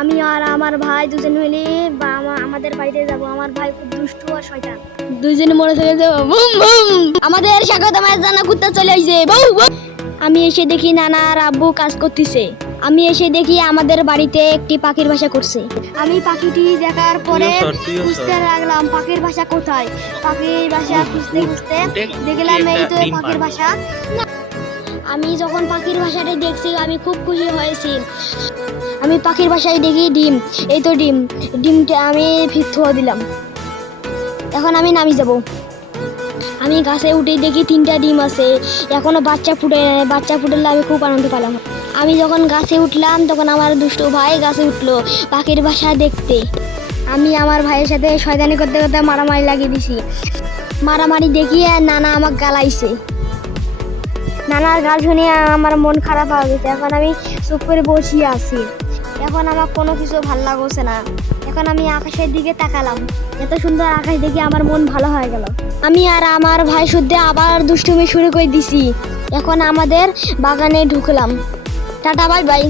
আমি আর আমার ভাই দুজন মিলে আমাদের বাড়িতে যাব। আমার ভাই খুব দুষ্টু আর শয়তান। দুজনে মরে চলে যাব। Boom boom. আমাদের স্বাগতম জানা কুত্তা চলে আইছে। বউ বউ। আমি এসে দেখি নানা আর আব্বু কাজ করতেছে। আমি এসে দেখি আমাদের বাড়িতে একটি পাখির বাসা করছে। আমি পাখিটি দেখার পরে খুঁজতে লাগলাম পাখির বাসা কোথায়। পাখির বাসা খুঁজতে খুঁজতে দেখলাম এই তো পাখির বাসা। আমি যখন পাখির বাসাটা দেখছি আমি খুব খুশি হয়েছি। আমি পাখির বাসায় দেখি ডিম। এই তো ডিম। ডিমটা আমি থুয়ে দিলাম। এখন আমি নামি যাব। আমি গাছে উঠে দেখি 3টা ডিম আছে। এখনো বাচ্চা ফুটলে আমি খুব আনন্দ পেলাম। আমি যখন গাছে উঠলাম তখন আমার দুষ্টু ভাই গাছে উঠলো পাখির বাসা দেখতে। আমি আমার ভাইয়ের সাথে শয়তানি করতে করতে মারামারি লাগিয়ে দিছি। মারামারি দেখিয়ে নানা আমাকে গালাইছে। নানার গাল শুনে আমার মন খারাপ হয়ে গেছে। এখন আমি চুপ করে বসিয়ে আছি। এখন আমার কোনো কিছু ভালো লাগছে না। এখন আমি আকাশের দিকে তাকালাম। এত সুন্দর আকাশ দেখে আমার মন ভালো হয়ে গেল। আমি আর আমার ভাই শুদ্ধে আবার দুষ্টুমি শুরু করে দিছি। এখন আমাদের বাগানে ঢুকলাম। Tata bye bye.